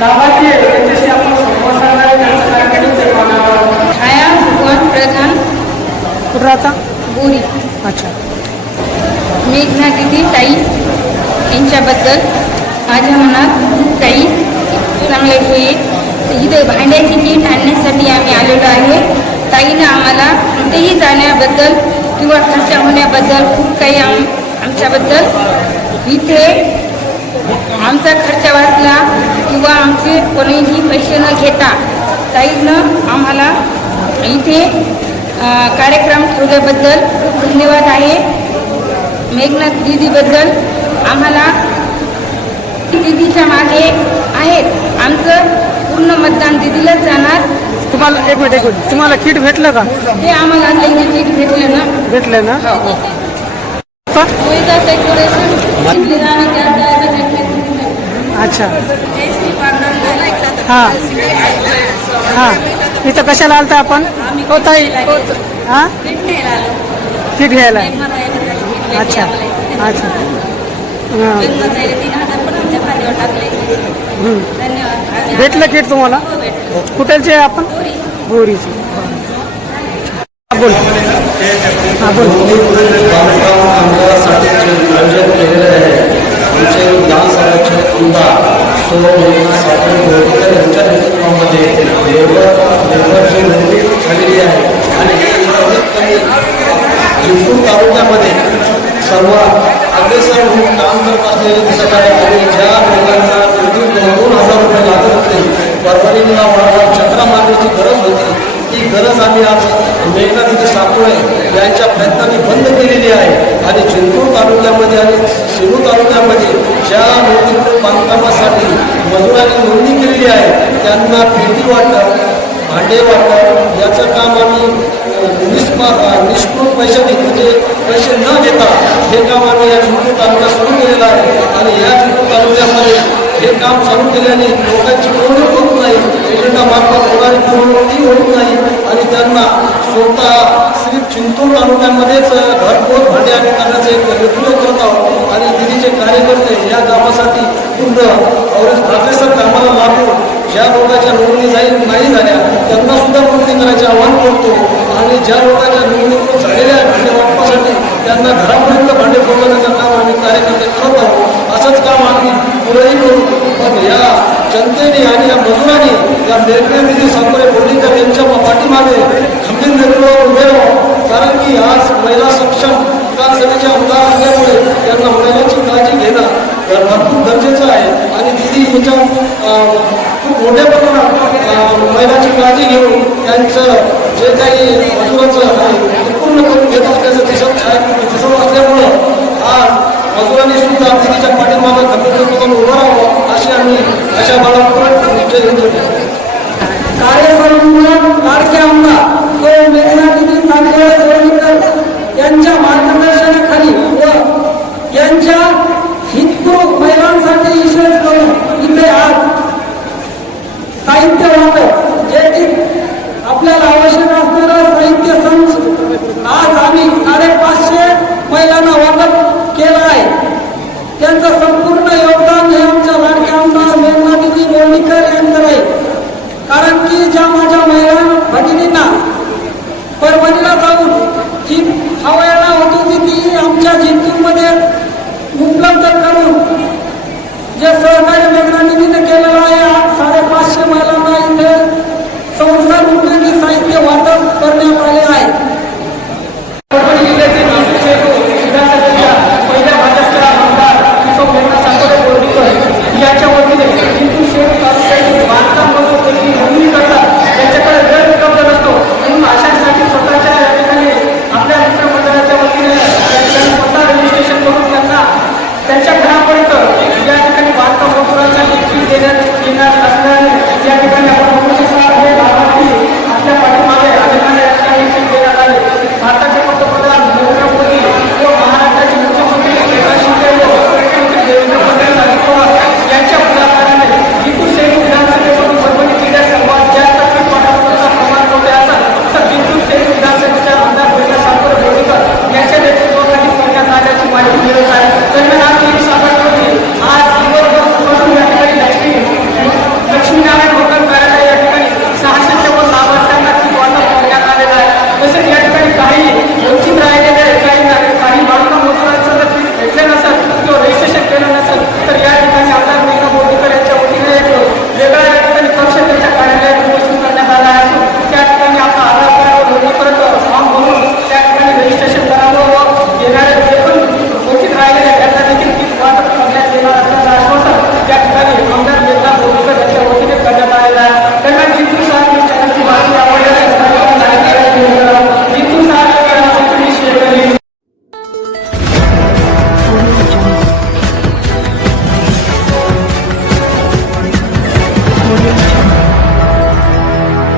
लाभार्थी आपण संवाद साधणार त्यांचं काय छाया भगवान प्रधान कुठं राहता? बोरी. अच्छा. मेघना दिदी ताई यांच्याबद्दल माझ्या मनात खूप काही चांगले हे इथं भांड्याची किट आणण्यासाठी आम्ही आलेलो आहे. ताईनं आम्हाला कुठेही जाण्याबद्दल किंवा खर्च होण्याबद्दल खूप काही आम आमच्याबद्दल इथे आमचा खर्च वाचला किंवा आमचे कोणीही पैसे न घेता ताईनं आम्हाला इथे कार्यक्रम ठेवल्याबद्दल खूप धन्यवाद आहे. मेघनाथ दिदीबद्दल आम्हाला दिदीच्या मागे आहेत. आमचं पूर्ण मतदान दिदीलाच जाणार. तुम्हाला एक मिनिट तुम्हाला किट भेटलं का? ते आम्हाला त्यांनी किट भेटलं ना. भेटलं ना? का? मोहिता सेक्युरेशन अच्छा. हां. हां. इथं कशाला आलता आपण? हो ताई. हां किट घ्यायला. अच्छा. अच्छा. हां. हं. भेटलं किट तुम्हाला? कुठलचे आहे आपण? बोरीचे. हां, बोल. हां बोल बांधकाम कामगारासाठी नियोजन केलेले आहे आमचे विधानसभाचे आमदार सो साखर गोडकर यांच्या नेतृत्वामध्ये लेबर लेबरची नोंदणी झालेली आहे आणि हे कमीत कमी जिंतूर तालुक्यामध्ये सर्व अग्रेसर म्हणून काम करत असलेले दिसत आहे आणि ज्या लोकांना दोन दोन हजार रुपये लागत होते परभणीला वारंवार चक्रा मारण्याची गरज होती. ती गरज आम्ही आज मेघनादिती सापुळे यांच्या प्रयत्नांनी बंद केलेली आहे. आणि जिंतूर तालुक्यामध्ये आणि शिरू तालुक्यामध्ये ज्या नोंदणी बांधकामासाठी मजुरांनी नोंदणी केलेली आहे त्यांना पेटी वाटप भांडे वाटप याचं काम आम्ही निष्पा निष्कृत पैसे म्हणजे पैसे न घेता हे काम आम्ही या जिंतूर तालुक्यात सुरू केलेलं आहे. आणि या जिंतूर तालुक्यामध्ये हे काम चालू केल्याने लोकांची निवडणूक होत नाही एजंडामार्फत होणारी पूर्णती होत नाही आणि त्यांना स्वतः श्री चिंतूर तालुक्यामध्येच घरपोच भांडे आम्ही करण्याचं एक नेतृत्व करत आहोत. आणि दिल्लीचे कार्यकर्ते या कामासाठी पूर्ण औरंग ठाकरेसर कामाला लागून ज्या लोकांच्या नोंदणी जाईल नाही झाल्या त्यांना सुद्धा नोंदणी करायचे आवाहन करतो. आणि ज्या लोकांच्या नोंदणी झालेल्या भांडे वाटपासाठी त्यांना घरापर्यंत भांडे पोहोचवण्याचं काम आम्ही कार्यकर्ते करत आहोत. असंच काम आम्ही पुढेही करू. पण या जनतेने आणि या मजुरांनी या निर्णय साकोरे बोर्डीकर यांच्या पाठीमागे खंबीर नेतृत्वावर उभे राहू कारण की आज महिला सक्षम विधानसभेच्या आमदार असल्यामुळे त्यांना महिलांची काळजी घेणं भरपूर गरजेचं आहे. आणि दिदी याच्या खूप मोठ्या प्रमाणात महिलाची काळजी घेऊन त्यांचं जे काही ते पूर्ण करून घेत असल्याचं दिसत दिसत असल्यामुळं आज मजुरांनी सुद्धा तिच्या पाठिंबा